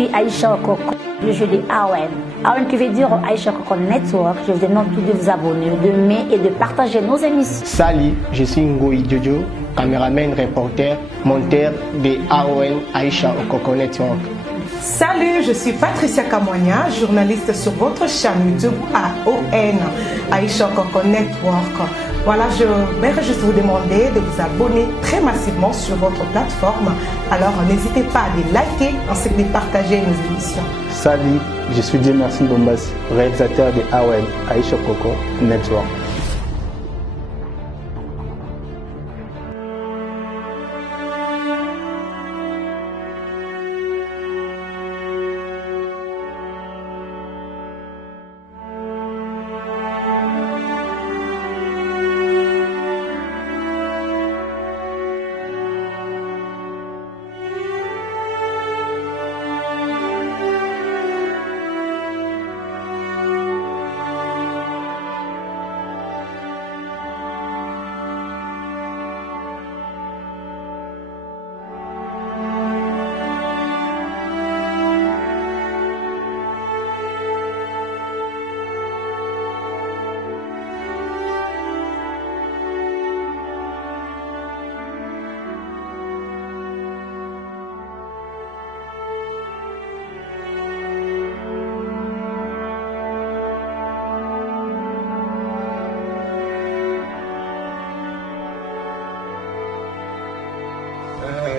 suis Aïcha Okoko, du jeu de AON. AON qui veut dire Aïcha Okoko Network. Je vous demande tous de vous abonner, d'aimer et de partager nos émissions. Salut, je suis Ngoï Jojo, caméraman, reporter, monteur de AON Aïcha Okoko Network. Salut, je suis Patricia Kamwanya, journaliste sur votre chaîne YouTube AON Aïcha Okoko Network. Voilà, je vais juste vous demander de vous abonner très massivement sur votre plateforme. Alors n'hésitez pas à les liker ainsi que de partager nos émissions. Salut, je suis Djemerson Bombas, réalisateur de AON Aïcha Okoko Network.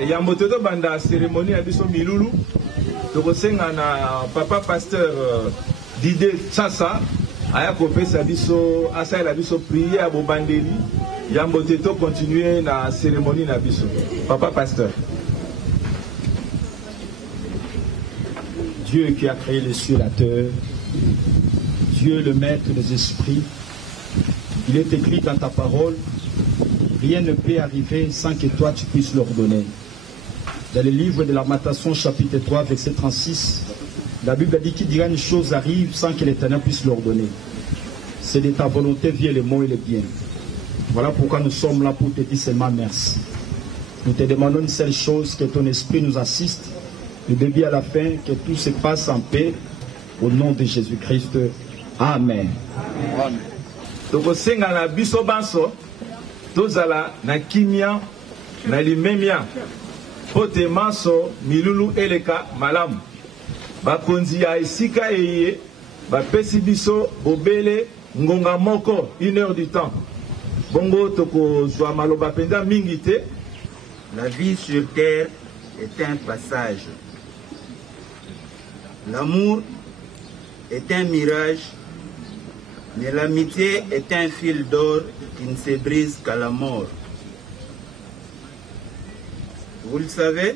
Yambo toto banda cérémonie à biso milulu tokosenga na papa pasteur Didé Tsasa aya kopesa biso asala biso prière bobandeli yambo toto continuer na cérémonie na biso papa pasteur. Dieu qui a créé les cieux et la terre, Dieu le maître des esprits, il est écrit dans ta parole, rien ne peut arriver sans que toi tu puisses l'ordonner. Dans le livre de Lamentation, chapitre 3, verset 36, la Bible dit qu'il dira une chose arrive sans que l'Éternel puisse l'ordonner. C'est de ta volonté vient le mot et le bien. Voilà pourquoi nous sommes là pour te dire seulement merci. Nous te demandons une seule chose, que ton esprit nous assiste, du début à la fin, que tout se passe en paix, au nom de Jésus-Christ. Amen. Amen. Tokosenga na biso banso, tozala na kimia, na limemia. Pote manso milulu eleka malamu bakonzi ya esika eye bapesi biso obele ngonga moko 1 heure du temps bongo toko zwa maloba penda mingi te. La vie sur terre est un passage. L'amour est un mirage, mais l'amitié est un fil d'or qui ne se brise qu'à la mort. Vous le savez,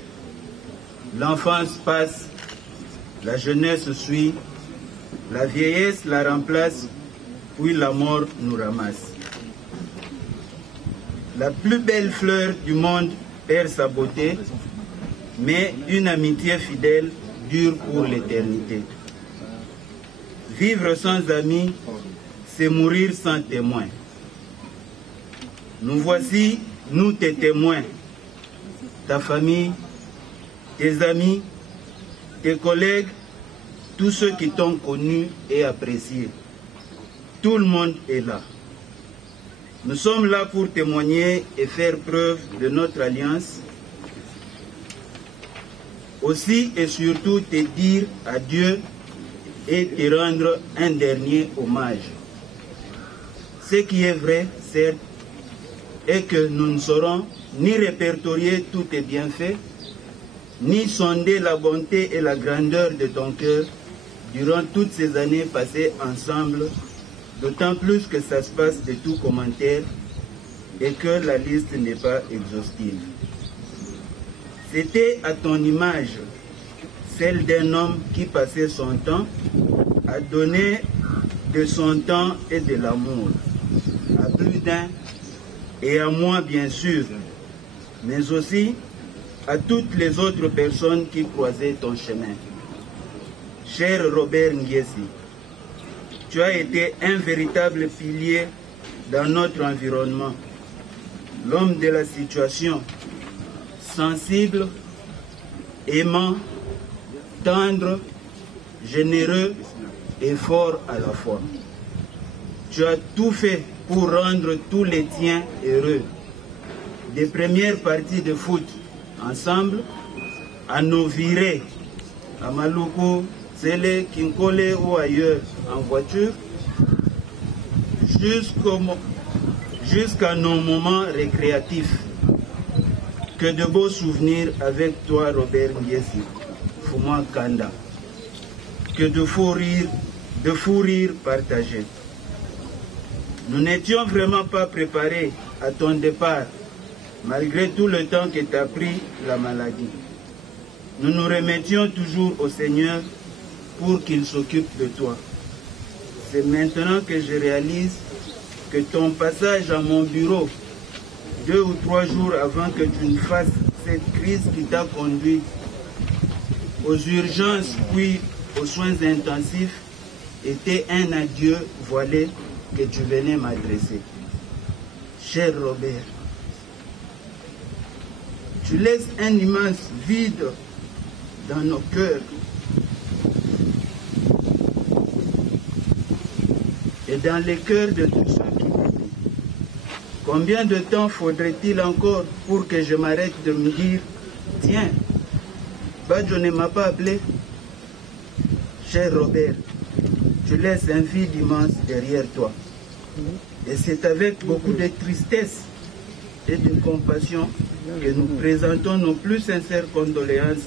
l'enfance passe, la jeunesse suit, la vieillesse la remplace, puis la mort nous ramasse. La plus belle fleur du monde perd sa beauté, mais une amitié fidèle dure pour l'éternité. Vivre sans amis, c'est mourir sans témoin. Nous voici, nous tes témoins. Ta famille, tes amis, tes collègues, tous ceux qui t'ont connu et apprécié. Tout le monde est là. Nous sommes là pour témoigner et faire preuve de notre alliance. Aussi et surtout te dire adieu et te rendre un dernier hommage. Ce qui est vrai, certes, est que nous ne saurons ni répertorier tous tes bienfaits, ni sonder la bonté et la grandeur de ton cœur durant toutes ces années passées ensemble, d'autant plus que ça se passe de tout commentaire et que la liste n'est pas exhaustive. C'était à ton image, celle d'un homme qui passait son temps à donner de son temps et de l'amour, à plus d'un et à moi bien sûr, mais aussi à toutes les autres personnes qui croisaient ton chemin. Cher Robert Ngiesi, tu as été un véritable pilier dans notre environnement, l'homme de la situation, sensible, aimant, tendre, généreux et fort à la fois. Tu as tout fait pour rendre tous les tiens heureux. Des premières parties de foot ensemble, à nos virées, à Maluku, Sele, Kinkole ou ailleurs en voiture, jusqu'à nos moments récréatifs. Que de beaux souvenirs avec toi, Robert Ngiesi, Fuma Kanda. Que de fous rires partagés. Nous n'étions vraiment pas préparés à ton départ, malgré tout le temps que t'a pris la maladie. Nous nous remettions toujours au Seigneur pour qu'il s'occupe de toi. C'est maintenant que je réalise que ton passage à mon bureau, 2 ou 3 jours avant que tu ne fasses cette crise qui t'a conduit aux urgences puis aux soins intensifs, était un adieu voilé que tu venais m'adresser. Cher Robert, tu laisses un immense vide dans nos cœurs et dans les cœurs de tous ceux qui t'aiment. Combien de temps faudrait-il encore pour que je m'arrête de me dire « Tiens, Badjo ne m'a pas appelé ». Cher Robert, tu laisses un vide immense derrière toi. Et c'est avec beaucoup de tristesse et de compassion que nous présentons nos plus sincères condoléances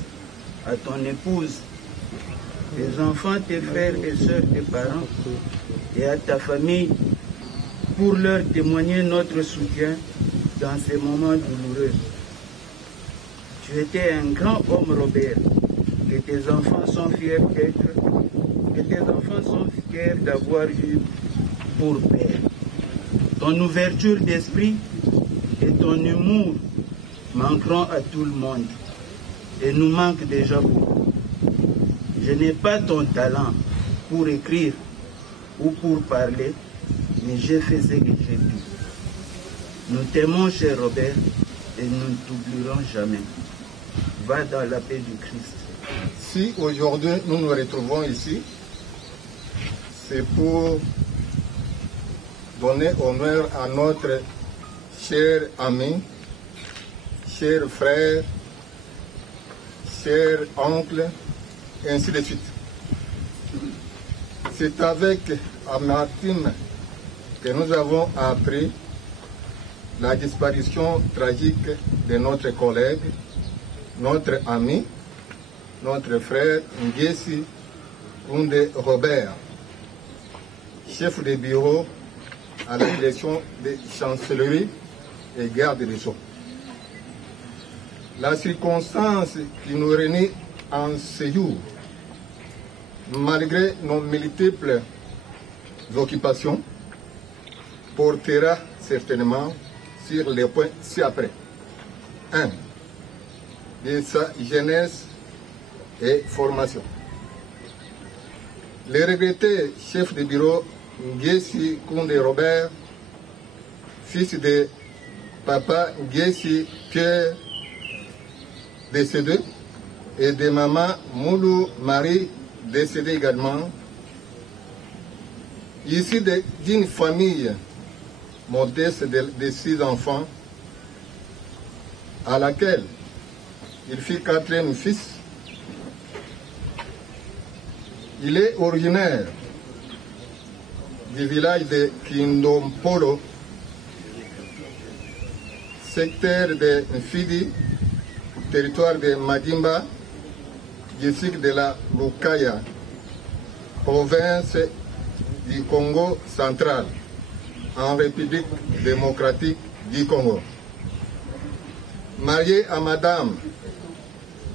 à ton épouse, tes enfants, tes frères et sœurs, tes parents et à ta famille pour leur témoigner notre soutien dans ces moments douloureux. Tu étais un grand homme, Robert, que tes enfants sont fiers d'être, que tes enfants sont fiers d'avoir eu pour père. Ton ouverture d'esprit et ton humour manqueront à tout le monde et nous manquent déjà beaucoup. Je n'ai pas ton talent pour écrire ou pour parler, mais j'ai fait ce que j'ai pu. Nous t'aimons, cher Robert, et nous ne t'oublierons jamais. Va dans la paix du Christ. Si aujourd'hui nous nous retrouvons ici, c'est pour donner honneur à notre cher ami, cher frère, cher oncle, et ainsi de suite. C'est avec amertume que nous avons appris la disparition tragique de notre collègue, notre ami, notre frère Ngiesi Koundé Robert, chef de bureau à la direction de chancellerie et garde des Sceaux. La circonstance qui nous réunit en ce jour, malgré nos multiples occupations, portera certainement sur les points ci-après. 1. De sa jeunesse et formation. Le regretté chef de bureau Ngiesi Koundé Robert, fils de papa Ngiesi Pierre, décédé, et de maman Moulou Marie, décédée également, issu d'une famille modeste de 6 enfants, à laquelle il fit 4e fils. Il est originaire du village de Kindompolo, secteur de Mfidi, territoire de Madimba, district de la Lukaya, province du Congo central, en République démocratique du Congo. Marié à Madame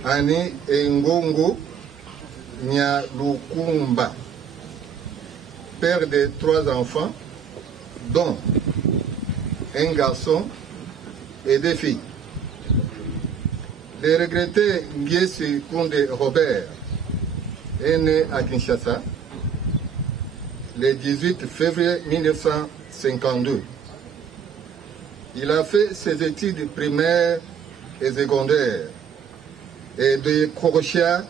Annie Ngongo Nyalukumba, père de 3 enfants, dont un garçon et 2 filles. Le regretté Ngiesi Koundé Robert est né à Kinshasa le 18 février 1952. Il a fait ses études primaires et secondaires et de crochet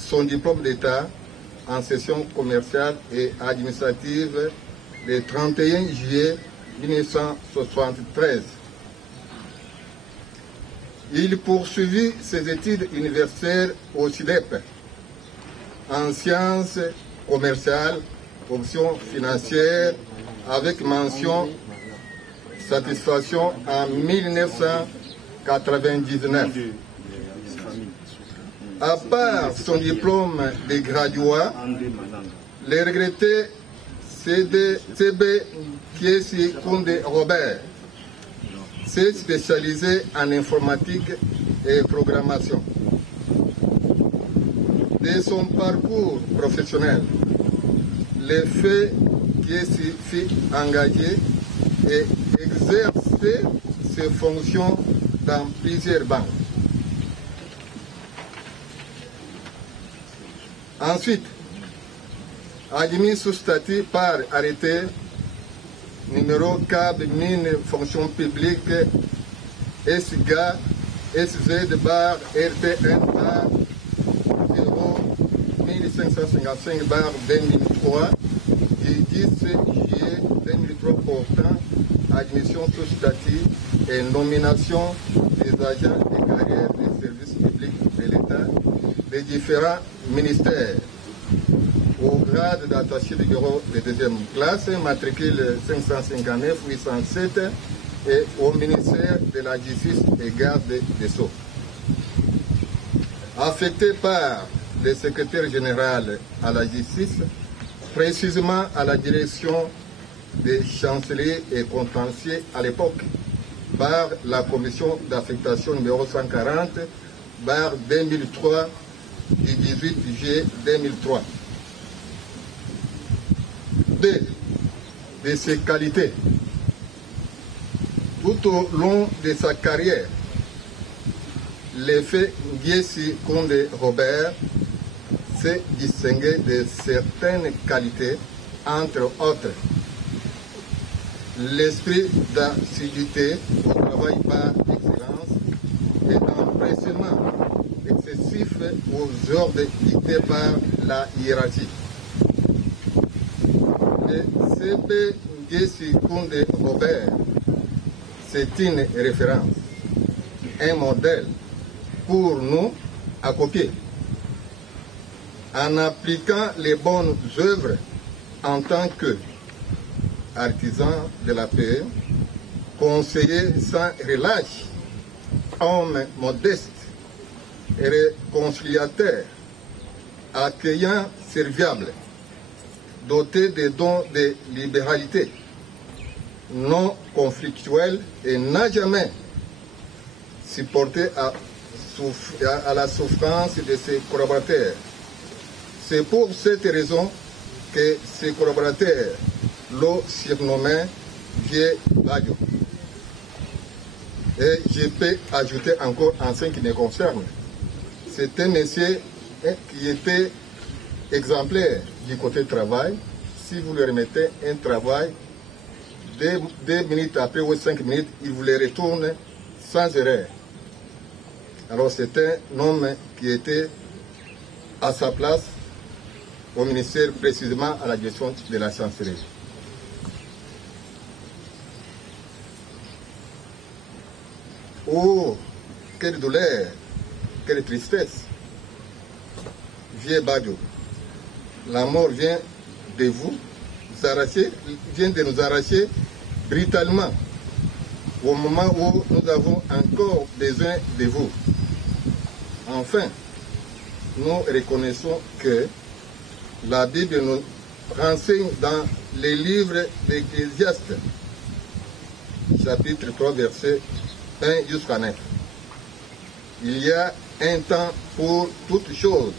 son diplôme d'État en session commerciale et administrative le 31 juillet 1973. Il poursuivit ses études universitaires au CIDEP en sciences commerciales, options financières, avec mention satisfaction en 1999. À part son diplôme de graduat, le regretté CB Kiesi Koundé Robert s'est spécialisé en informatique et programmation. De son parcours professionnel, le fait Kiesi fut engagé et exercé ses fonctions dans plusieurs banques. Ensuite, admis sous statut par arrêté numéro CAB mine fonction publique SGA SZ bar RT1A 01555 bar 2003 du 10 juillet 2003 portant admission sous statut et nomination des agents des carrières des services publics de l'État des différents ministères au grade d'attaché de bureau de deuxième classe, matricule 559-807 et au ministère de la Justice et garde des Sceaux. Affecté par le secrétaire général à la Justice, précisément à la direction des chanceliers et contentieux à l'époque, par la commission d'affectation numéro 140, bar 2003 du 18 juillet 2003. Deux de ses qualités. Tout au long de sa carrière, l'effet Kiesi Koundé Robert s'est distingué de certaines qualités, entre autres l'esprit d'assiduité au travail par excellence et d'empressement excessif aux ordres dictés par la hiérarchie. Le CB Kiesi Koundé Robert, c'est une référence, un modèle pour nous à copier. En appliquant les bonnes œuvres en tant qu'artisan de la paix, conseiller sans relâche, homme modeste et réconciliateur, accueillant, serviable, doté de dons de libéralité, non conflictuel et n'a jamais supporté à la souffrance de ses collaborateurs. C'est pour cette raison que ses collaborateurs l'ont surnommé Vieux Badio. Et je peux ajouter encore en ce qui me concerne. C'est un monsieur qui était exemplaire du côté travail. Si vous lui remettez un travail, 2 minutes après ou 5 minutes, il vous le retourne sans erreur. Alors c'est un homme qui était à sa place au ministère, précisément à la direction de la chancellerie. Oh, quelle douleur, quelle tristesse. Vieux Badio, la mort vient de vous arracher, vient de nous arracher brutalement au moment où nous avons encore besoin de vous. Enfin, nous reconnaissons que la Bible nous renseigne dans les livres d'Ecclésiaste, chapitre 3, verset 1 jusqu'à 9. Il y a un temps pour toutes choses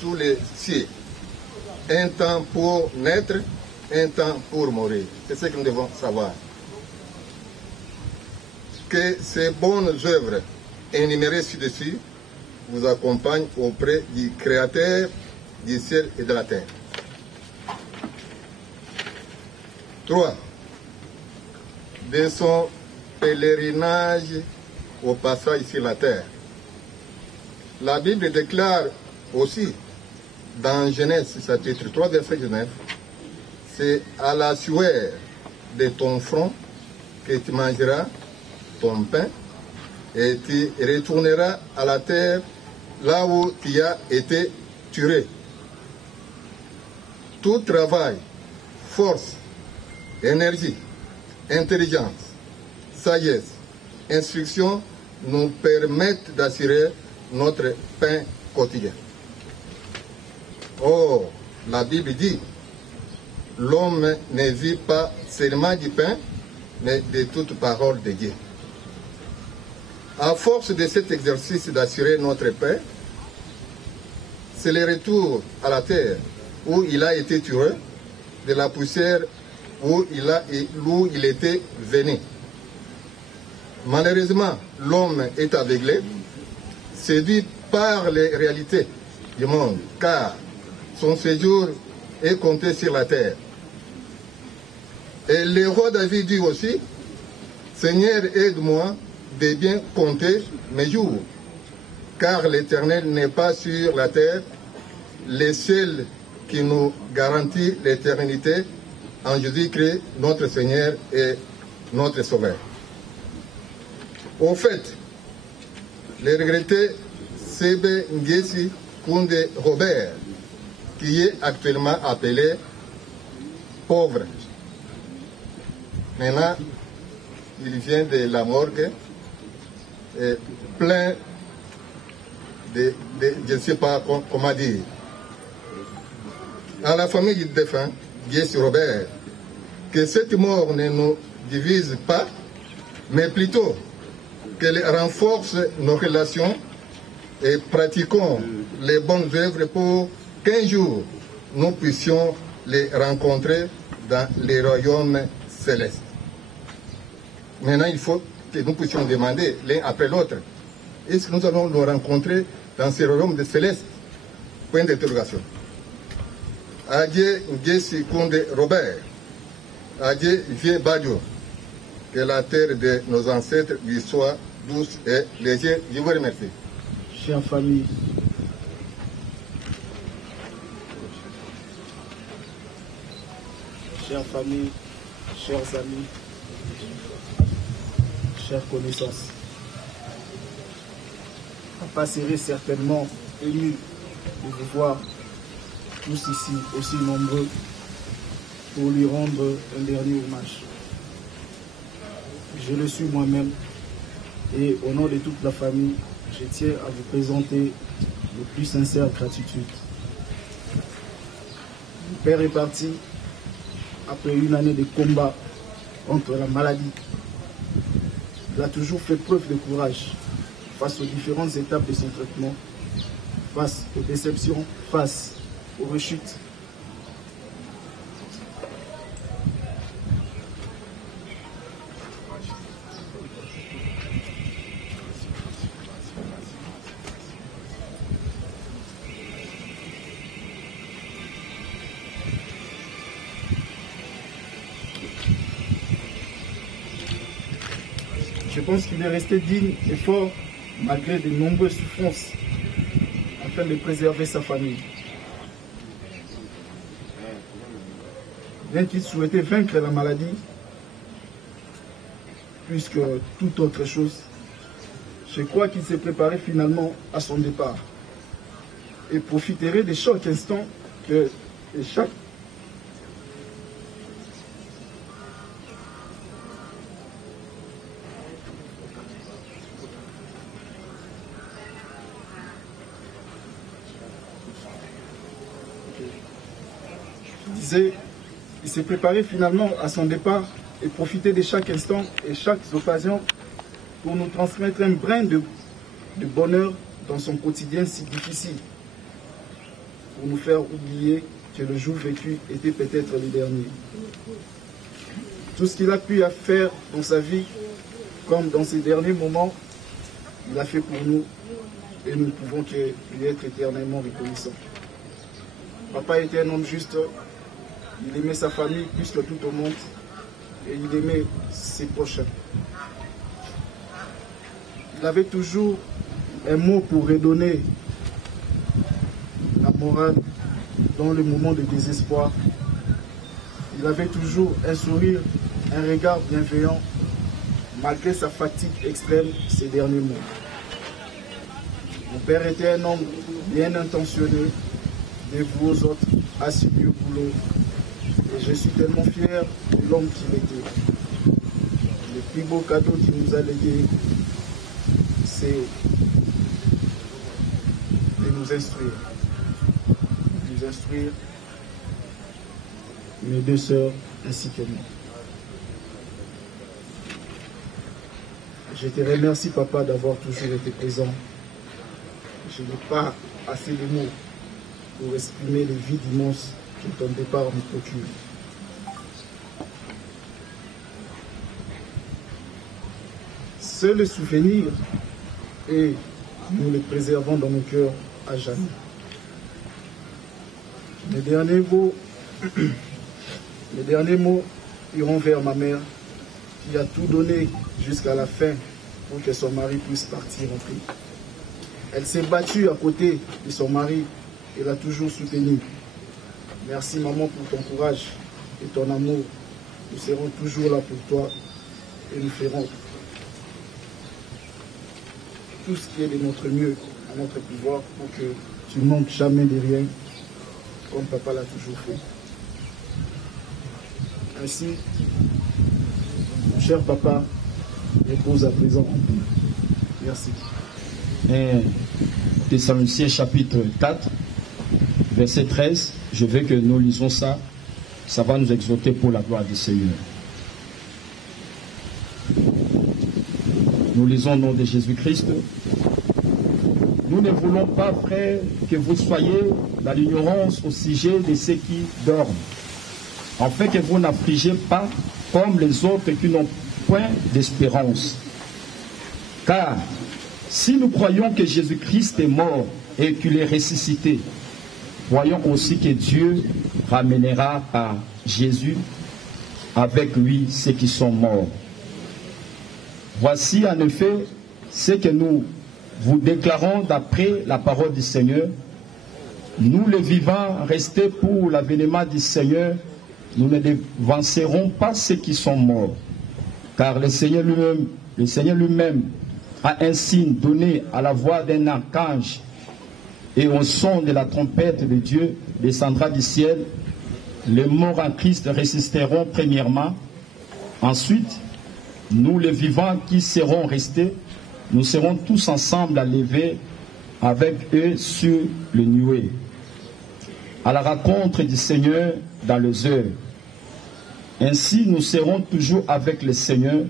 sous les cieux, un temps pour naître, un temps pour mourir. C'est ce que nous devons savoir. Que ces bonnes œuvres énumérées ci-dessus vous accompagnent auprès du Créateur du ciel et de la terre. 3. De son pèlerinage au passage sur la terre. La Bible déclare aussi dans Genèse chapitre 3, verset 9, c'est à la sueur de ton front que tu mangeras ton pain et tu retourneras à la terre là où tu as été tué. Tout travail, force, énergie, intelligence, sagesse, instruction nous permettent d'assurer notre pain quotidien. Or, la Bible dit, l'homme ne vit pas seulement du pain, mais de toute parole de Dieu. À force de cet exercice d'assurer notre pain, c'est le retour à la terre où il a été tué, de la poussière où il était venu. Malheureusement, l'homme est aveuglé, séduit par les réalités du monde, car son séjour est compté sur la terre. Et le roi David dit aussi, Seigneur, aide-moi de bien compter mes jours, car l'Éternel n'est pas sur la terre, le seul qui nous garantit l'éternité en Jésus-Christ, notre Seigneur et notre Sauveur. Au fait, le regretté Sebe Ngesi Koundé Robert, qui est actuellement appelé pauvre. Maintenant, il vient de la morgue, plein de je ne sais pas comment dire. À la famille du défunt, Ngesi Robert, que cette mort ne nous divise pas, mais plutôt qu'elle renforce nos relations et pratiquons les bonnes œuvres pour qu'un jour nous puissions les rencontrer dans les royaumes célestes. Maintenant, il faut que nous puissions demander l'un après l'autre, est-ce que nous allons nous rencontrer dans ces royaumes célestes? Point d'interrogation. Adieu Ngesi Koundé Robert, adieu Vieux Badio, que la terre de nos ancêtres lui soit douce et légère. Je vous remercie. Chère famille, chère famille, chers amis, chères connaissances, Papa serait certainement ému de vous voir tous ici aussi nombreux pour lui rendre un dernier hommage. Je le suis moi-même et au nom de toute la famille, je tiens à vous présenter le plus sincère gratitude. Mon père est parti après une année de combat contre la maladie. Il a toujours fait preuve de courage face aux différentes étapes de son traitement, face aux déceptions, face aux rechutes. Je pense qu'il est resté digne et fort malgré de nombreuses souffrances afin de préserver sa famille. Bien qu'il souhaitait vaincre la maladie, plus que toute autre chose, je crois qu'il s'est préparé finalement à son départ et profiterait de chaque instant que chaque il s'est préparé finalement à son départ et profiter de chaque instant et chaque occasion pour nous transmettre un brin de bonheur dans son quotidien si difficile, pour nous faire oublier que le jour vécu était peut-être le dernier. Tout ce qu'il a pu faire dans sa vie, comme dans ses derniers moments, il a fait pour nous et nous ne pouvons que lui être éternellement reconnaissants. Papa était un homme juste. Il aimait sa famille plus que tout au monde et il aimait ses prochains. Il avait toujours un mot pour redonner la morale dans le moment de désespoir. Il avait toujours un sourire, un regard bienveillant, malgré sa fatigue extrême ces derniers mois. Mon père était un homme bien intentionné, dévoué aux autres, assidu au boulot. Et je suis tellement fier de l'homme qu'il était. Le plus beau cadeau qu'il nous a légué, c'est de nous instruire. Nous instruire, mes deux sœurs ainsi que moi. Je te remercie, papa, d'avoir toujours été présent. Je n'ai pas assez de mots pour exprimer le vide immense que ton départ me procure. C'est le souvenir et nous le préservons dans nos cœurs à jamais. Mes derniers mots iront vers ma mère qui a tout donné jusqu'à la fin pour que son mari puisse partir en paix. Elle s'est battue à côté de son mari et l'a toujours soutenu. Merci maman pour ton courage et ton amour. Nous serons toujours là pour toi et nous ferons tout ce qui est de notre mieux à notre pouvoir pour que tu ne manques jamais de rien comme papa l'a toujours fait. Ainsi, mon cher papa, repose à présent en paix. Merci. Thessaloniciens chapitre 4, verset 13, je veux que nous lisons ça, ça va nous exhorter pour la gloire du Seigneur. Nous lisons au nom de Jésus-Christ. Nous ne voulons pas, frères, que vous soyez dans l'ignorance au sujet de ceux qui dorment, afin que vous n'affligez pas comme les autres qui n'ont point d'espérance. Car si nous croyons que Jésus-Christ est mort et qu'il est ressuscité, voyons aussi que Dieu ramènera par Jésus avec lui ceux qui sont morts. Voici en effet ce que nous vous déclarons d'après la parole du Seigneur. Nous les vivants restés pour l'avènement du Seigneur, nous ne devancerons pas ceux qui sont morts. Car le Seigneur lui-même a un signe donné à la voix d'un archange et au son de la trompette de Dieu descendra du ciel. Les morts en Christ résisteront premièrement. Ensuite, nous les vivants qui serons restés, nous serons tous ensemble à lever avec eux sur le nuée, à la rencontre du Seigneur dans les heures. Ainsi, nous serons toujours avec le Seigneur.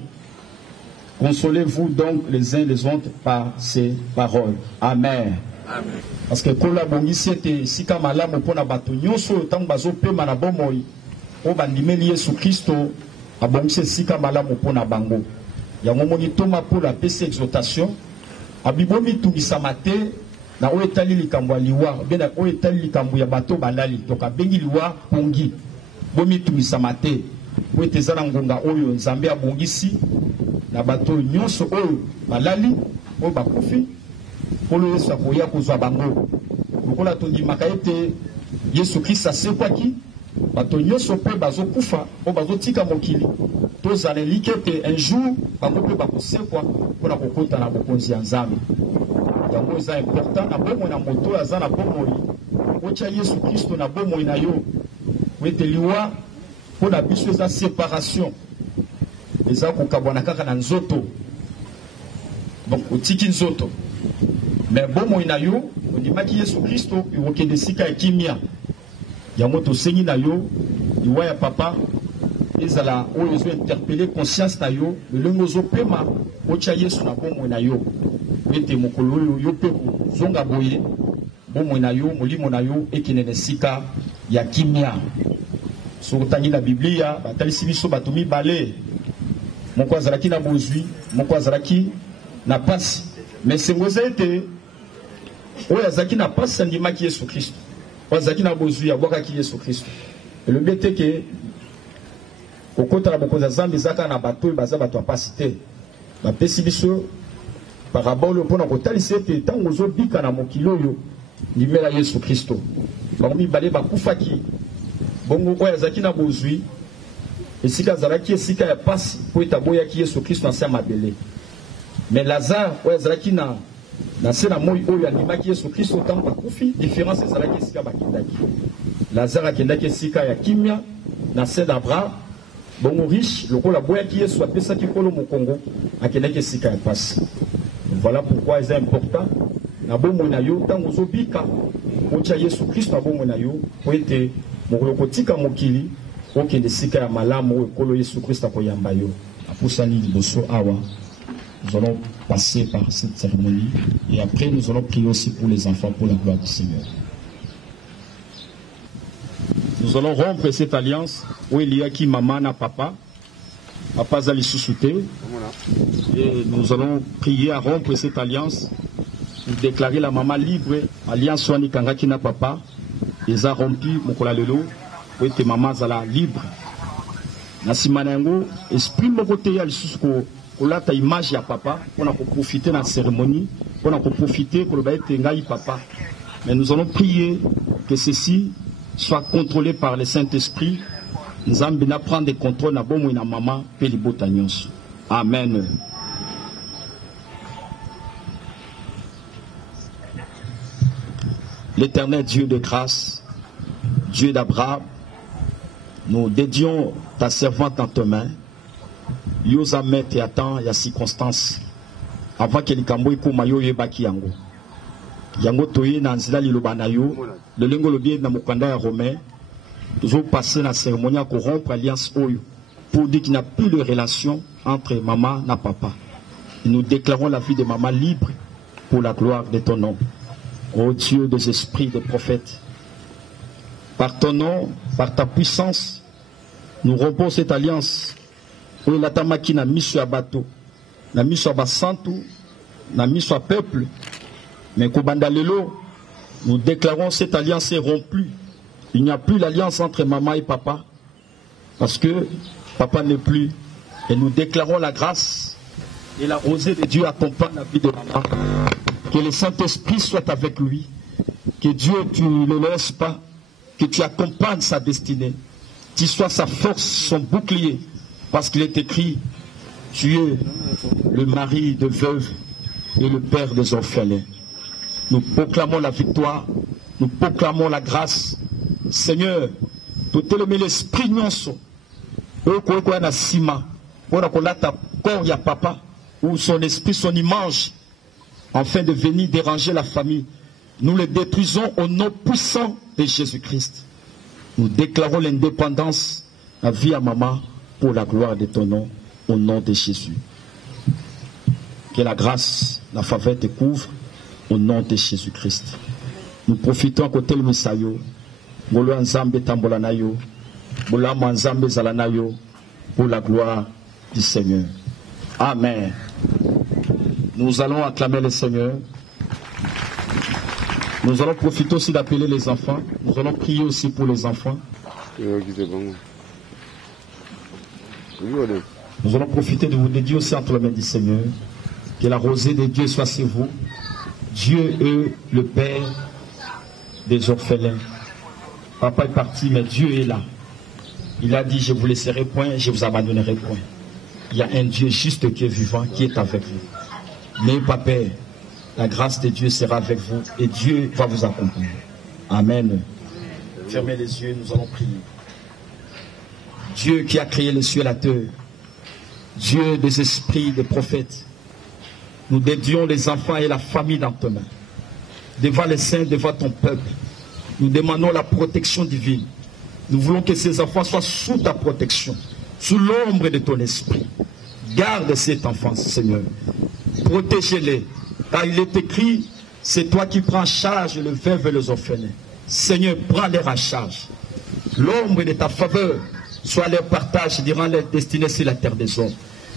Consolez-vous donc les uns les autres par ces paroles. Amen. Amen. Parce que quand la bongi c'était si comme la mo pona bato nyonso tant bazo pe mana bomoi o bandimeli Yesu Kristo abongi si comme la mo pona bango. Ya ngomoni toma pour la PC exhortation abibomi tubisa mate na o etali likambo liwa bena o etali likambo ya bato balali to ka bengi liwa pongi bomi tubisa mate o etezana ngonga oyo nzambe abongisi na bato nyonso oyo balali o bakufi polo Yesu akoya kozwa bango lokola tondimaka ete Yesu Kristo asekwaki bato nyonso mpe bazokufa o bazotika mokili tozala likete un jour bango mpe bakosekwa mpona kokota na bokonzi ya Nzambe. Yango eza important na bomoi na moto oyo aza na bomoi otya Yesu Kristo na bomoi na yo po ete liwa mpona biso eza séparation eza kokabwana kaka na nzoto, donc otiki nzoto mais bomoi na yo ondimaki Yesu Kristo okende sika ya kimia yango tosengi na yo liwa ya papa ezala oyo ezo interpeller conscience na yo lolenge ozopema otya Yesu na bomoi na yo ete mokolo oyo yo mpe kozonga boye bomoi na yo molimo na yo ekende na sika ya kimia. Soki otangi na Biblia batalisi biso bato mibale moko azalaki na bozwi moko azalaki na pasi mais sengo eza ete oyo azalaki na pasi andimaki Yesu Kristo oyo azalaki na bozwi abwakaki Yesu Kristo elobi ete ke kokota na bokonzi ya Nzambe ezaka na bato oyo baza bato ya pasi te. Bapesi biso parabole mpona kotalisa ete ntango ozobika na mokili oyo ndimela Yesu Kristo bango mibale bakufaki bongo oyo azalaki na bozwi esika azalaki esika ya pasi po ete aboyaki Yesu Kristo na se ya mabele. Mais Lazare oyo azalaki na se na moi oyo andimaki Yesu Kristo ntango bakufi, différence ezalaki esika bakendaki. Lazare akendaki esika ya kimia na se d'Abraham, bongo riche lokola aboyaki Yesu apesaki kolo mokongo akendaki esika ya pasi. Voilà pourquoi c'est important na bomoi na yo ntango ozobika otya Yesu Kristo na bomoi na yo po ete mokolo kotika mokili okende esika ya malamu oyo ekolo Yesu Kristo akoyamba yo. Apusani liboso awa, nous allons passer par cette cérémonie et après nous allons prier aussi pour les enfants pour la gloire du Seigneur. Nous allons rompre cette alliance où il y a qui maman na papa, papa zali sous-souté, et nous allons prier à rompre cette alliance, pour déclarer la maman libre, alliance soani kangaki na papa, ils ont rompu mokola lelo, où était maman zala libre. Na simanango, esprit mokote ya lisusko, kolata image ya papa, on a profiter de la cérémonie, on a profiter pour le baïte ngai papa. Mais nous allons prier que ceci soit contrôlé par le Saint-Esprit. Nous allons bien prendre le contrôle na bomo na maman pelibota nyonso. Amen. L'Éternel Dieu de grâce, Dieu d'Abraham, nous dédions ta servante en tes mains. Yosa mette à temps et à circonstance avant que likambo ekoma yo yebaki yango. Yango toye na nzila liloba na yo, le lengo lobie na mokanda ya Romain, toujours passer la cérémonie à rompre alliance oyo pour dire qu'il n'y a plus de relation entre maman et papa. Et nous déclarons la vie de maman libre pour la gloire de ton nom. Ô Dieu des esprits, des prophètes, par ton nom, par ta puissance, nous rompons cette alliance. Où il a tamaki na miso ya bato, na miso ya basantu, na miso ya peuple. Mais kobanda lelo, nous déclarons cette alliance est rompue. Il n'y a plus l'alliance entre maman et papa, parce que papa n'est plus. Et nous déclarons la grâce et la rosée de Dieu accompagne la vie de maman. Que le Saint-Esprit soit avec lui. Que Dieu, tu ne le laisses pas. Que tu accompagnes sa destinée. Tu sois sa force, son bouclier. Parce qu'il est écrit, tu es le mari de veuve et le père des orphelins. Nous proclamons la victoire, nous proclamons la grâce. Seigneur, tout élever l'esprit nyonso, oko na sima, ora kolata corps ya papa, ou son esprit, son image, afin de venir déranger la famille. Nous le détruisons au nom puissant de Jésus-Christ. Nous déclarons l'indépendance, la vie à maman, pour la gloire de ton nom, au nom de Jésus. Que la grâce, la faveur te couvre, au nom de Jésus-Christ. Nous profitons à côté le Messayo, Bolo Nzambe Tambolanayo, Bola Nzambe Zalanayo, pour la gloire du Seigneur. Amen. Nous allons acclamer le Seigneur. Nous allons profiter aussi d'appeler les enfants. Nous allons prier aussi pour les enfants. Nous allons profiter de vous dédier aussi entre les mains du Seigneur. Que la rosée de Dieu soit sur vous. Dieu est le Père des orphelins. Papa est parti, mais Dieu est là. Il a dit, je vous laisserai point, je vous abandonnerai point. Il y a un Dieu juste qui est vivant, qui est avec vous. N'ayez pas peur. La grâce de Dieu sera avec vous et Dieu va vous accompagner. Amen. Fermez les yeux, nous allons prier. Dieu qui a créé les cieux et la terre, Dieu des esprits, des prophètes, nous dédions les enfants et la famille dans tes mains. Devant les saints, devant ton peuple, nous demandons la protection divine. Nous voulons que ces enfants soient sous ta protection, sous l'ombre de ton esprit. Garde cet enfant, Seigneur. Protégez-les. Car il est écrit, c'est toi qui prends en charge le veuve et les orphelins. Seigneur, prends-les en charge. L'ombre de ta faveur soit leur partage durant leur destinée sur la terre des hommes.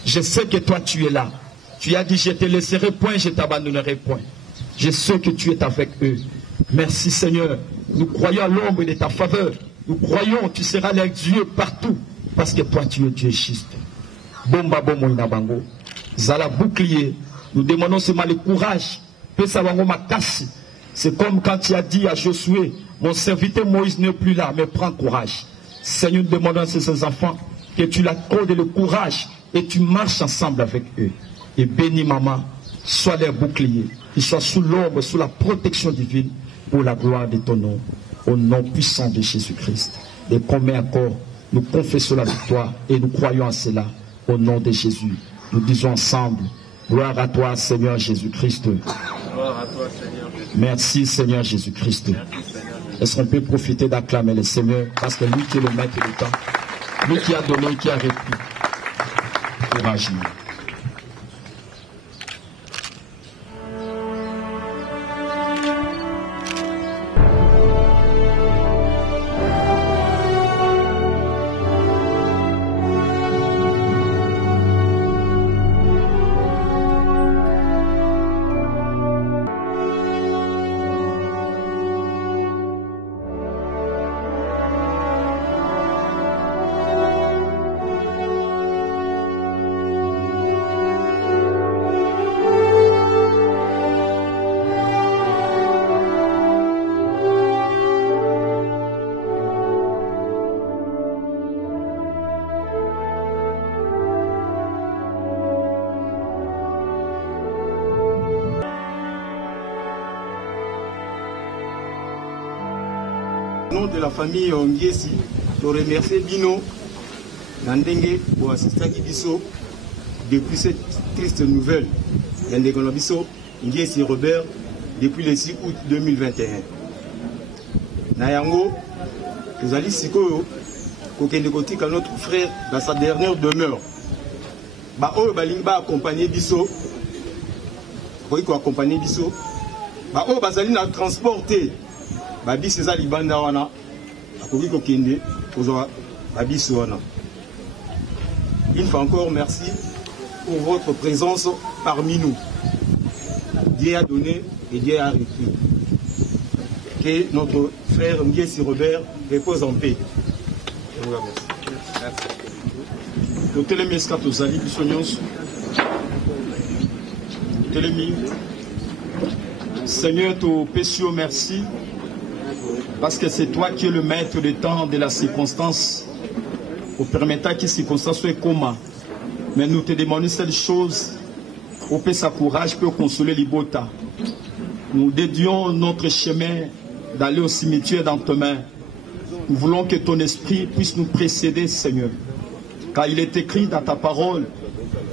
Je sais que toi tu es là. Tu as dit, je te laisserai point, je t'abandonnerai point. Je sais que tu es avec eux. Merci Seigneur. Nous croyons à l'ombre de ta faveur. Nous croyons que tu seras leur Dieu partout. Parce que toi tu es Dieu juste. Bomba bomo inabango. Zala bouclier. Nous demandons seulement le courage. C'est comme quand tu as dit à Josué, Mon serviteur Moïse n'est plus là, mais prends courage. Seigneur, nous demandons à ces enfants que tu leur accordes le courage et tu marches ensemble avec eux. Et bénis maman, sois leur bouclier, qu'ils soient sous l'ombre, sous la protection divine, pour la gloire de ton nom, au nom puissant de Jésus-Christ. Et combien encore nous confessons la victoire et nous croyons à cela, au nom de Jésus. Nous disons ensemble, gloire à toi Seigneur Jésus-Christ. Gloire à toi Seigneur Jésus. Merci Seigneur Jésus-Christ. Est-ce qu'on peut profiter d'acclamer le Seigneur, parce que lui qui est le maître du temps, lui qui a donné, qui a repris. Courage. Au nom de la famille Ngiesi, je remercie Bino Nandenge pour assister Biso depuis cette triste nouvelle. Biso Ngiesi Robert depuis le 6 août 2021. Nayango, nous allons Sikoyo, à notre frère dans sa dernière demeure. Bao Balimba accompagné Biso, accompagné Biso, Bao Bazali n'a transporté. Babi César Libanda wana akoki kokende kozwa babi wana. Une fois encore merci pour votre présence parmi nous. Dieu a donné et Dieu a repris. Que notre frère Ngiesi Robert repose en paix. Totelemi eska tozali biso nyonso. Totelemi. Seigneur, te pécio merci. Parce que c'est toi qui es le maître du temps, de la circonstance, pour permettre que les circonstances soient comme. Mais nous te demandons cette chose, pour que ça courage pour consoler les botas. Nous dédions notre chemin d'aller au cimetière dans tes mains. Nous voulons que ton esprit puisse nous précéder, Seigneur. Car il est écrit dans ta parole,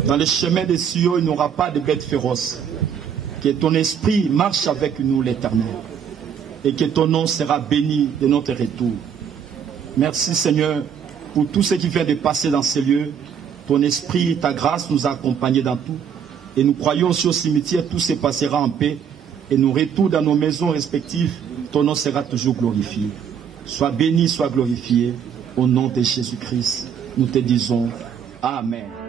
dans le chemin des Sion, il n'y aura pas de bêtes féroces. Que ton esprit marche avec nous, l'Éternel. Et que ton nom sera béni de notre retour. Merci Seigneur pour tout ce qui vient de passer dans ces lieux. Ton esprit, ta grâce nous a accompagnés dans tout. Et nous croyons aussi au cimetière, tout se passera en paix. Et nous retournons dans nos maisons respectives. Ton nom sera toujours glorifié. Sois béni, sois glorifié. Au nom de Jésus-Christ, nous te disons Amen.